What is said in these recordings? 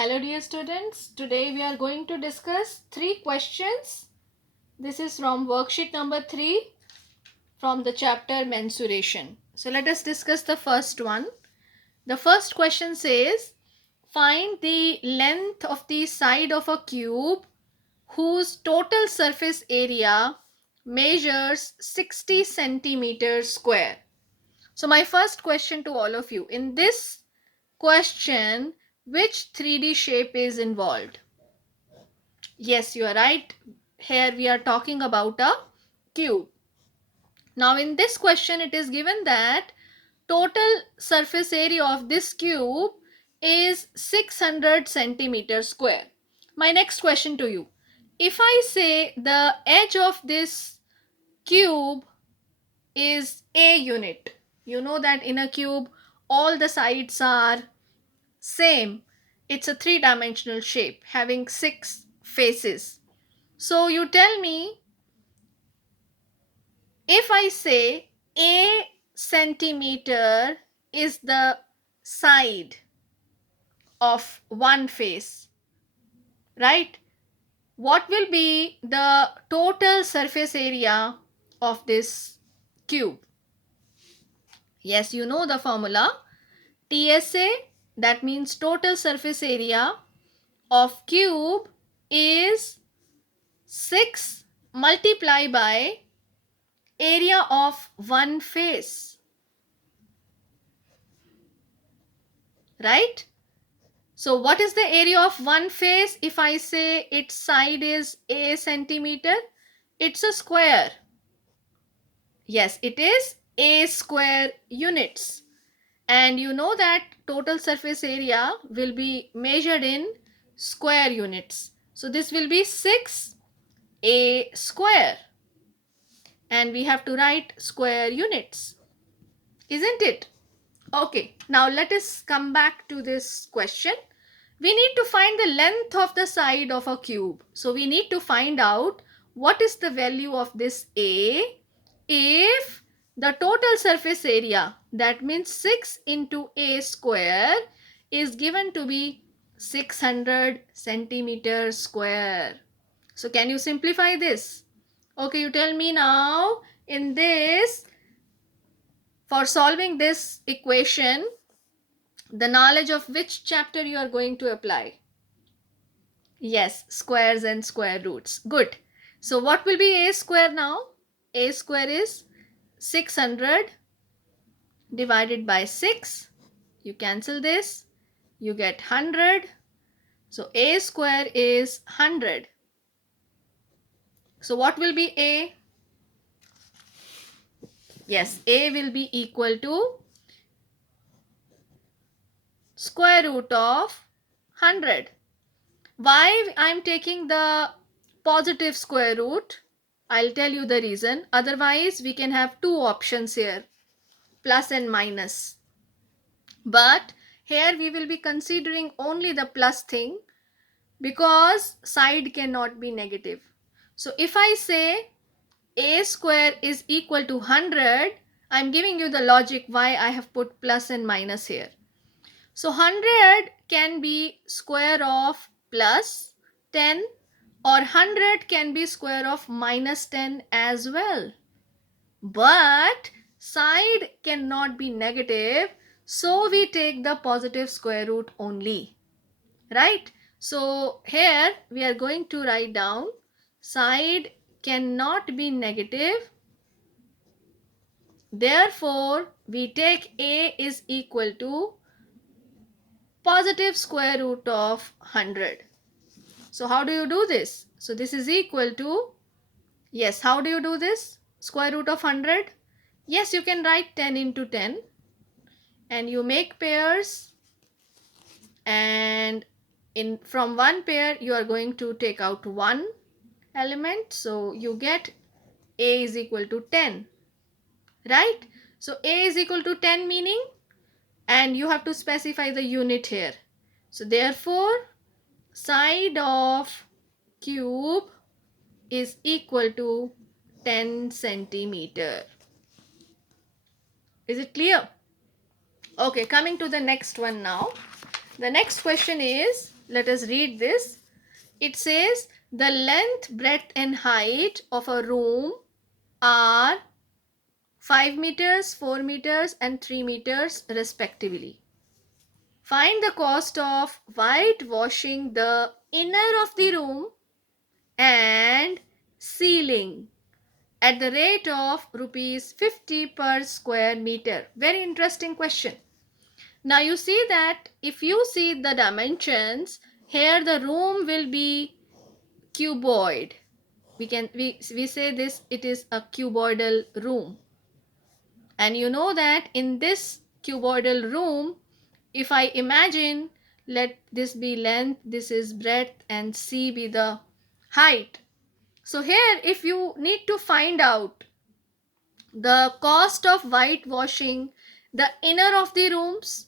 Hello dear students, today we are going to discuss 3 questions. This is from worksheet number 3 from the chapter mensuration. So let us discuss the first one. The first question says, find the length of the side of a cube whose total surface area measures 60 centimeters square. So my first question to all of you, in this question, which 3D shape is involved? Yes, you are right. Here we are talking about a cube. Now in this question it is given that total surface area of this cube is 600 centimeters square. My next question to you. If I say the edge of this cube is a unit, you know that in a cube all the sides are same. It's a three-dimensional shape having 6 faces. So you tell me, if I say a centimeter is the side of one face, right? What will be the total surface area of this cube? Yes, you know the formula. TSA, that means total surface area of cube, is 6 multiplied by area of one face, right? So what is the area of one face? If I say its side is a centimeter, it's a square. Yes, it is a square units. And you know that total surface area will be measured in square units. So this will be 6a square. And we have to write square units, isn't it? Okay, now let us come back to this question. We need to find the length of the side of a cube. So we need to find out what is the value of this A if the total surface area, that means 6 into A square, is given to be 600 centimeters square. So can you simplify this? Okay, you tell me now, in this, for solving this equation, the knowledge of which chapter you are going to apply? Yes, squares and square roots. Good. So what will be a square now? A square is 600 divided by 6. You cancel this. You get 100. So a square is 100. So what will be a? Yes, a will be equal to square root of 100. Why I am taking the positive square root? I'll tell you the reason. Otherwise, we can have two options here, plus and minus. But here we will be considering only the plus thing because side cannot be negative. So if I say a square is equal to 100, I'm giving you the logic why I have put plus and minus here. So 100 can be square of plus 10, or 100 can be square of minus 10 as well. But side cannot be negative, so we take the positive square root only, right? So here we are going to write down side cannot be negative, therefore we take a is equal to positive square root of 100. So how do you do this? So this is equal to, yes, how do you do this? Square root of 100? Yes, you can write 10 into 10 and you make pairs, and in from one pair you are going to take out one element, so you get a is equal to 10, right? So a is equal to 10 meaning, and you have to specify the unit here. So therefore side of cube is equal to 10 centimeter. Is it clear? Okay, coming to the next one now. The next question is, Let us read this. It says the length, breadth and height of a room are 5 meters, 4 meters and 3 meters respectively. Find the cost of whitewashing the inner of the room and ceiling at the rate of rupees 50 per square meter. Very interesting question. Now you see that if you see the dimensions, here the room will be cuboid. We say this, it is a cuboidal room. And you know that in this cuboidal room, if I imagine, let this be length, this is breadth and C be the height. So here if you need to find out the cost of whitewashing the inner of the rooms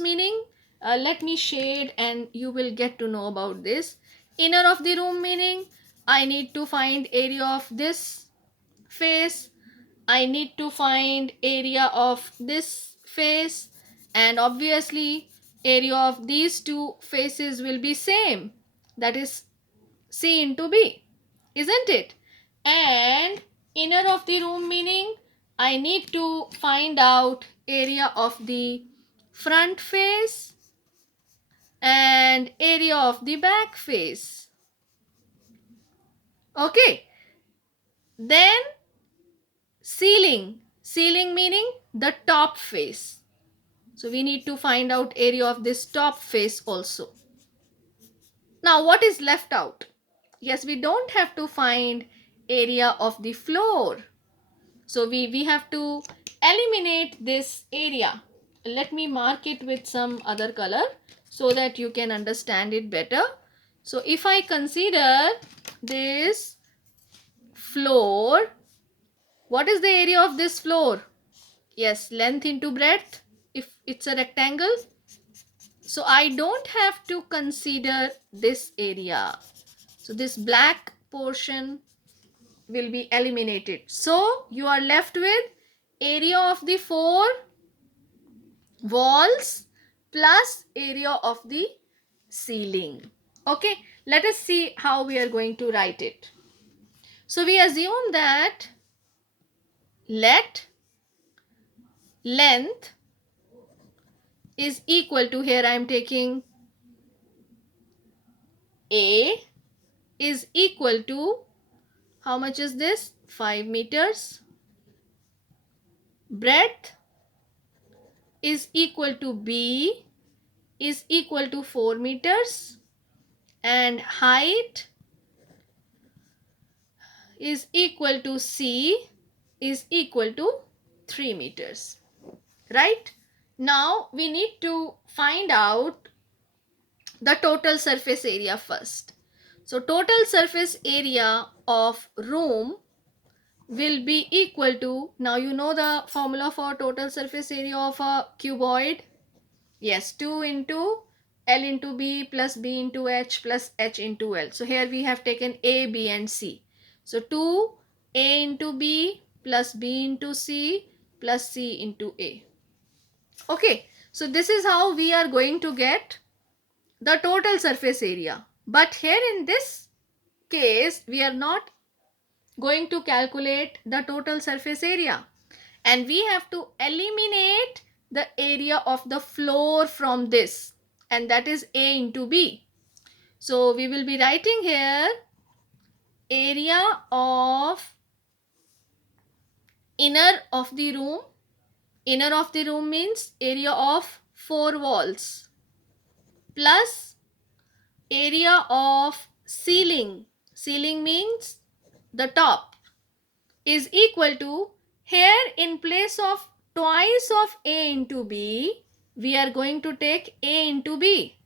meaning, let me shade and you will get to know about this. Inner of the room meaning I need to find area of this face, I need to find area of this face, and obviously area of these two faces will be same, that is C into B, isn't it? And inner of the room meaning I need to find out area of the front face and area of the back face. Okay. Then ceiling. Ceiling meaning the top face. So we need to find out area of this top face also. Now what is left out? Yes, we don't have to find area of the floor. So we have to eliminate this area. Let me mark it with some other color so that you can understand it better. So if I consider this floor, what is the area of this floor? Yes, length into breadth if it's a rectangle. So I don't have to consider this area. So this black portion will be eliminated. So you are left with area of the four walls plus area of the ceiling. Okay, let us see how we are going to write it. So we assume that let length is equal to, here I am taking A is equal to, how much is this? 5 meters. Breadth is equal to B is equal to 4 meters. And height is equal to C is equal to 3 meters. Right? Now we need to find out the total surface area first. So total surface area of room will be equal to, now you know the formula for total surface area of a cuboid. Yes, 2 into L into B plus B into H plus H into L. So here we have taken A, B and C. So 2 A into B plus B into C plus C into A. Okay, so this is how we are going to get the total surface area. But here in this case, we are not going to calculate the total surface area. And we have to eliminate the area of the floor from this. And that is A into B. So we will be writing here area of inner of the room. Inner of the room means area of four walls plus area of ceiling. Ceiling means the top is equal to, here in place of twice of A into B, we are going to take A into B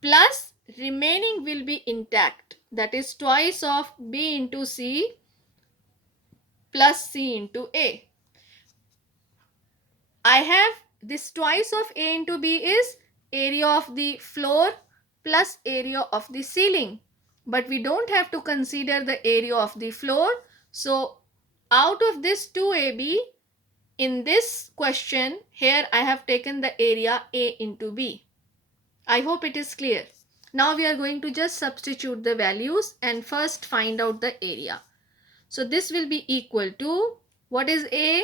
plus remaining will be intact, that is twice of B into C plus C into A. I have this twice of A into B is area of the floor plus area of the ceiling, but we don't have to consider the area of the floor. So out of this 2AB, in this question, here I have taken the area A into B. I hope it is clear. Now we are going to just substitute the values and first find out the area. So this will be equal to, what is A?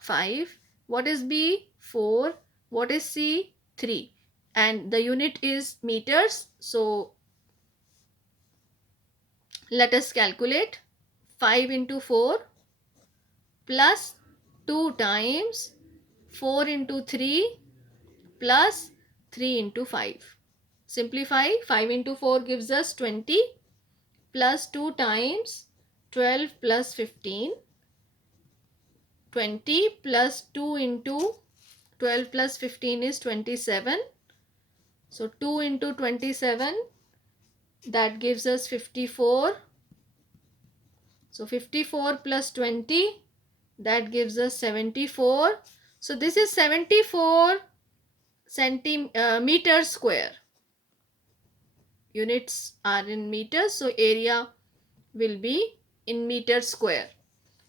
5. What is B? 4. What is C? 3. And the unit is meters. So let us calculate. 5 into 4 plus 2 times 4 into 3 plus 3 into 5. Simplify. 5 into 4 gives us 20 plus 2 times 12 plus 15. 20 plus 2 into 12 plus 15 is 27. So 2 into 27, that gives us 54. So 54 plus 20, that gives us 74. So this is 74 meters square. Units are in meters, so area will be in meters square.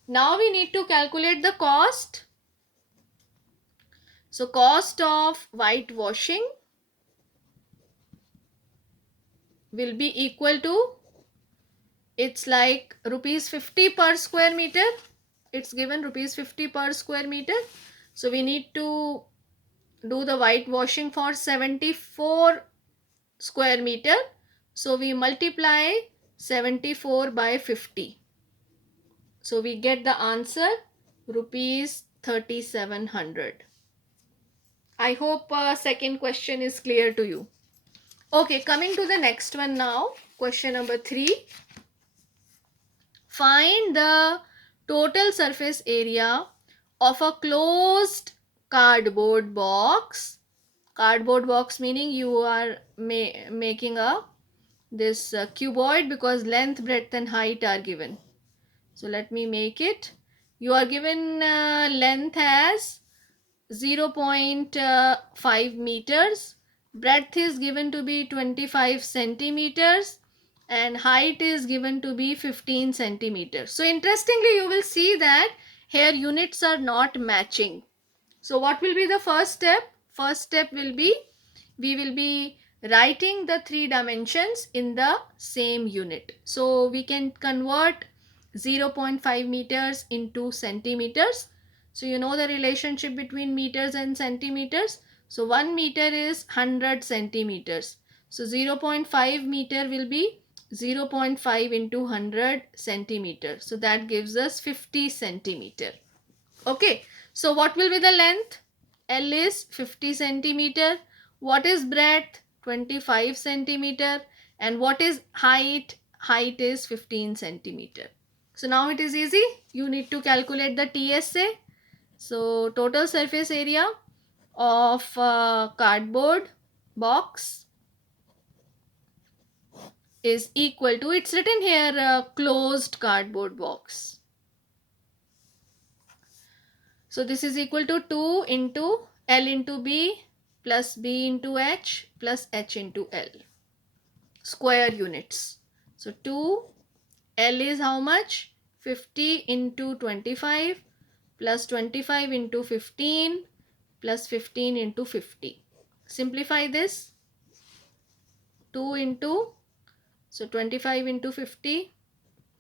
Now we need to calculate the cost. So cost of whitewashing will be equal to, it's like rupees 50 per square meter. It's given rupees 50 per square meter. So we need to do the whitewashing for 74 square meter. So we multiply 74 by 50. So we get the answer rupees 3700. I hope second question is clear to you. Okay, coming to the next one now. Question number 3. Find the total surface area of a closed cardboard box. Cardboard box meaning you are making this cuboid, because length, breadth and height are given. So let me make it. You are given length as 0.5 meters. Breadth is given to be 25 centimeters and height is given to be 15 centimeters. So interestingly, you will see that here units are not matching. So what will be the first step? First step will be, we will be writing the 3 dimensions in the same unit. So we can convert 0.5 meters into centimeters. So you know the relationship between meters and centimeters. So 1 meter is 100 centimeters. So 0.5 meter will be 0.5 into 100 centimeters. So that gives us 50 centimeter. Okay. So what will be the length? L is 50 centimeter. What is breadth? 25 centimeter. And what is height? Height is 15 centimeter. So now it is easy. You need to calculate the TSA. So total surface area of cardboard box is equal to, it's written here, closed cardboard box. So this is equal to 2 into L into B plus B into H plus H into L. Square units. So 2, L is how much? 50 into 25 plus 25 into 15 plus 15 into 50. Simplify this. 2 into, so 25 into 50,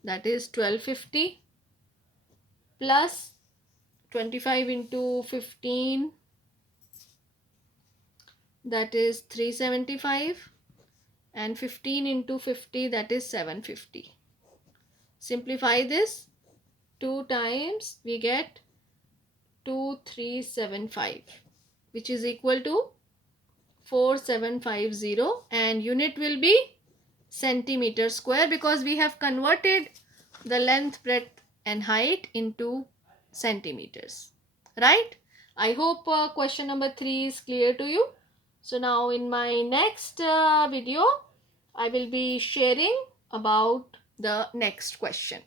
that is 1250, plus 25 into 15, that is 375, and 15 into 50, that is 750. Simplify this. 2 times we get 2375, which is equal to 4750, and unit will be centimeter square, because we have converted the length, breadth and height into centimeters, right? I hope question number 3 is clear to you. So now in my next video, I will be sharing about the next question.